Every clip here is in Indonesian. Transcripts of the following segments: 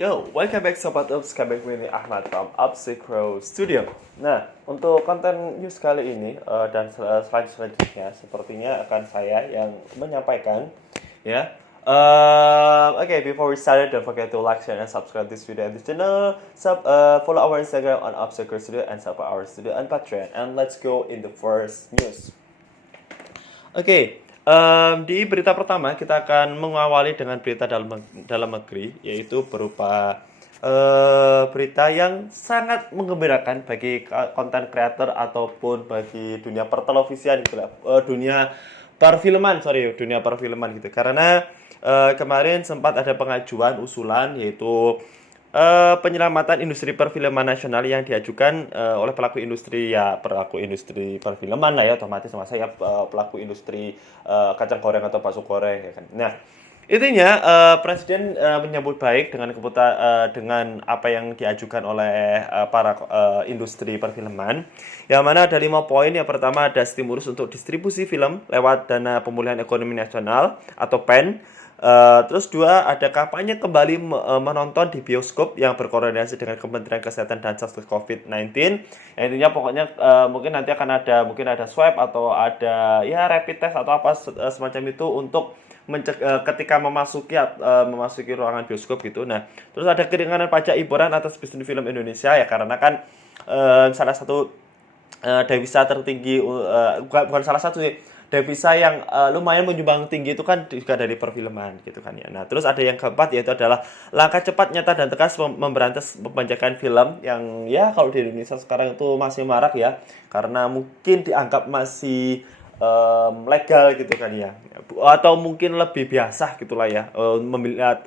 Yo, welcome back Sobat Ups, kembali with me Ahmad from Upsicro Studio. Nah, untuk konten news kali ini dan selanjutnya sepertinya akan saya yang menyampaikan ya. Okay, before we start, don't forget to like, share, and subscribe this video and this channel. Follow our Instagram on Upsicro Studio and support our studio on Patreon. And let's go in the first news. Oke, di berita pertama kita akan mengawali dengan berita dalam negeri, yaitu berupa berita yang sangat menggembirakan bagi konten creator ataupun bagi dunia pertelevisian gitu lah, dunia perfilman gitu. Karena kemarin sempat ada pengajuan usulan yaitu penyelamatan industri perfilman nasional yang diajukan oleh pelaku industri perfilman lah ya, otomatis sama saya pelaku industri kacang goreng atau bakso goreng ya kan. Nah, intinya presiden menyambut baik dengan apa yang diajukan oleh para industri perfilman, yang mana ada 5 poin. Yang pertama ada stimulus untuk distribusi film lewat dana pemulihan ekonomi nasional atau PEN. Terus 2, ada kampanye kembali menonton di bioskop yang berkoordinasi dengan Kementerian Kesehatan dan Satgas COVID-19. Ya, intinya pokoknya mungkin nanti akan ada swab atau ada ya rapid test atau apa semacam itu untuk ketika memasuki ruangan bioskop gitu. Nah, terus ada keringanan pajak hiburan atas bisnis film Indonesia ya, karena kan salah satu devisa tertinggi bukan salah satu sih, devisa yang lumayan menyumbang tinggi itu kan juga dari perfilman gitu kan ya. Nah, terus ada yang keempat yaitu adalah langkah cepat, nyata dan tegas memberantas pembajakan film yang ya kalau di Indonesia sekarang itu masih marak ya, karena mungkin dianggap masih legal gitu kan ya, atau mungkin lebih biasa gitulah ya melihat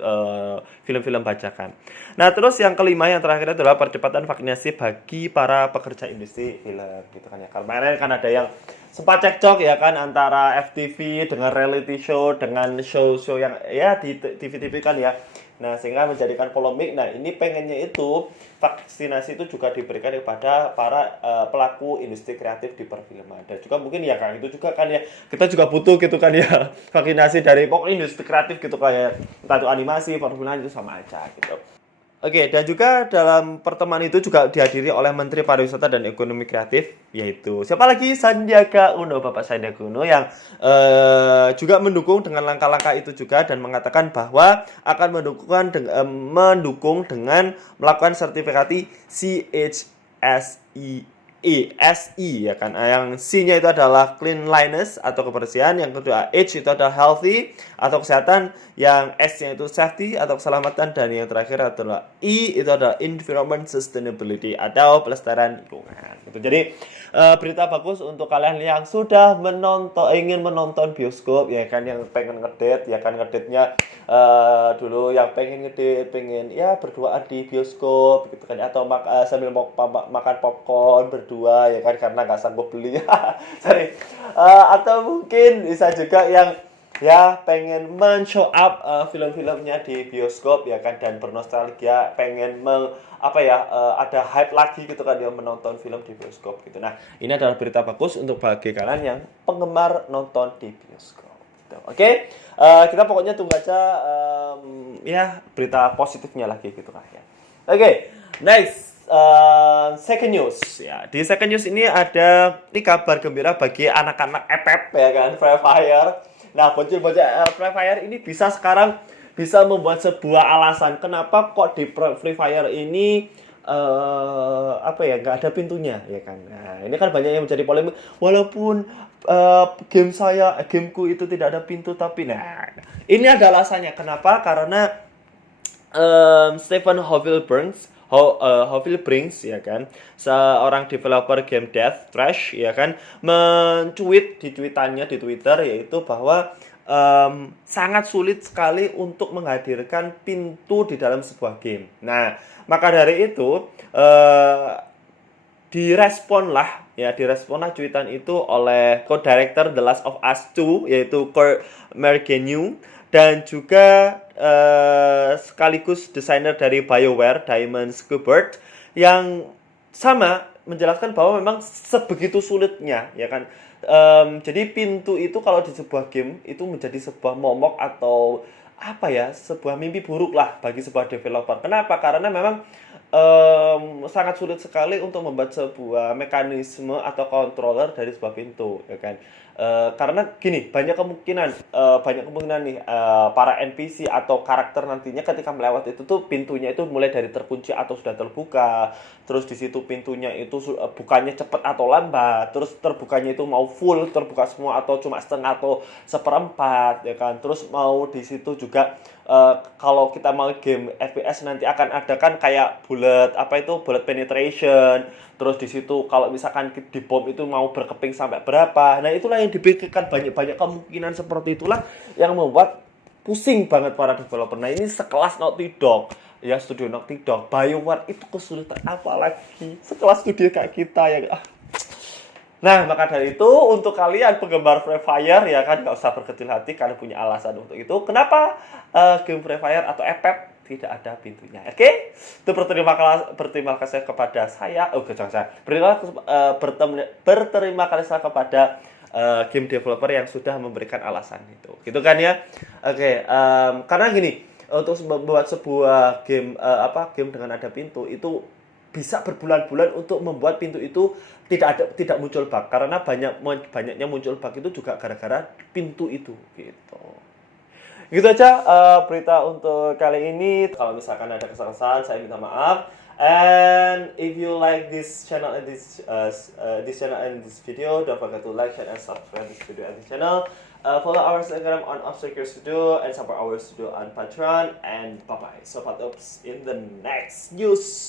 film-film bajakan. Nah, terus yang kelima yang terakhir adalah percepatan vaksinasi bagi para pekerja industri film gitu kan ya. Kemarin kan ada yang sempat cekcok ya kan antara FTV dengan reality show dengan show-show yang ya di TV-TV kan ya. Nah, sehingga menjadikan polemik. Nah, ini pengennya itu vaksinasi itu juga diberikan kepada para pelaku industri kreatif di perfilman. Dan juga mungkin ya kan itu juga kan ya, kita juga butuh gitu kan ya vaksinasi dari pokoknya industri kreatif gitu kayak entah itu animasi, perfilman itu sama aja gitu. Oke, dan juga dalam pertemuan itu juga dihadiri oleh Menteri Pariwisata dan Ekonomi Kreatif, yaitu siapa lagi? Sandiaga Uno, Bapak Sandiaga Uno, yang juga mendukung dengan langkah-langkah itu juga dan mengatakan bahwa akan mendukung dengan melakukan sertifikasi CHSE ESI ya kan. Yang C-nya itu adalah cleanliness atau kebersihan, yang kedua H itu adalah healthy atau kesehatan, yang S-nya itu safety atau keselamatan, dan yang terakhir adalah E itu adalah environment sustainability atau pelestarian lingkungan. Gitu. Jadi berita bagus untuk kalian yang sudah ingin menonton bioskop ya kan, yang pengen ngedate ya kan, ngedate-nya dulu yang pengen ya berduaan di bioskop gitu kan, atau sambil makan popcorn berdua ya kan karena nggak sanggup beli. Sorry. Atau mungkin bisa juga yang ya pengen men-show up film-filmnya di bioskop ya kan, dan bernostalgia pengen ada hype lagi gitu kan dia menonton film di bioskop gitu. Nah, ini adalah berita bagus untuk bagi kalian yang penggemar nonton di bioskop gitu. Oke. Kita pokoknya tunggu aja ya berita positifnya lagi gitu kan ya. Oke. Next, second news ya. Di second news ini ada kabar gembira bagi anak-anak FF ya kan, Free Fire. Nah, bocil-bocil Free Fire ini sekarang bisa membuat sebuah alasan kenapa kok di Free Fire ini nggak ada pintunya ya kan. Nah, ini kan banyak yang menjadi polemik, walaupun gameku itu tidak ada pintu, tapi nah ini ada alasannya kenapa. Karena Stephen Hoville-Brings ya kan, seorang developer game Death Trash ya kan, mencuit di tweetannya di Twitter yaitu bahwa sangat sulit sekali untuk menghadirkan pintu di dalam sebuah game. Nah, maka dari itu diresponlah cuitan itu oleh co-director The Last of Us 2 yaitu Kurt Mergenu, dan juga sekaligus desainer dari BioWare, Damon Schubert, yang sama menjelaskan bahwa memang sebegitu sulitnya ya kan. Jadi pintu itu kalau di sebuah game itu menjadi sebuah momok atau apa ya, sebuah mimpi buruk lah bagi sebuah developer. Kenapa? Karena memang sangat sulit sekali untuk membuat sebuah mekanisme atau controller dari sebuah pintu, ya kan. Karena gini, banyak kemungkinan nih para NPC atau karakter nantinya ketika melewati itu tuh pintunya itu mulai dari terkunci atau sudah terbuka, terus di situ pintunya itu bukannya cepat atau lambat, terus terbukanya itu mau full terbuka semua atau cuma setengah atau seperempat, ya kan. Terus mau di situ juga kalau kita mau game FPS nanti akan ada kan kayak bullet penetration, terus di situ kalau misalkan di bom itu mau berkeping sampai berapa. Nah, itulah yang dipikirkan, banyak kemungkinan seperti itulah yang membuat pusing banget para developer. Nah, ini sekelas Naughty Dog, ya, studio Naughty Dog, BioWare itu kesulitan apa lagi sekelas studio kayak kita ya. Nah, maka dari itu untuk kalian penggemar Free Fire ya kan, nggak usah berkecil hati, kalian punya alasan untuk itu. Kenapa game Free Fire atau FF tidak ada pintunya? Oke? Itu berterima kasih kepada saya. Oh, jangan saya. Berterima kasih kepada game developer yang sudah memberikan alasan itu. Gitu kan ya? Oke, karena gini, untuk membuat sebuah game game dengan ada pintu itu bisa berbulan-bulan untuk membuat pintu itu tidak muncul bug, karena banyaknya muncul bug itu juga gara-gara pintu itu gitu. Gitu aja berita untuk kali ini. Kalau misalkan ada kesalahan, saya minta maaf. And if you like this channel and this video, don't forget to like, share, and subscribe this video and this channel. Follow our Instagram on Obstacle Studio and support our studio on Patreon. And bye bye. Sobat Ops in the next news.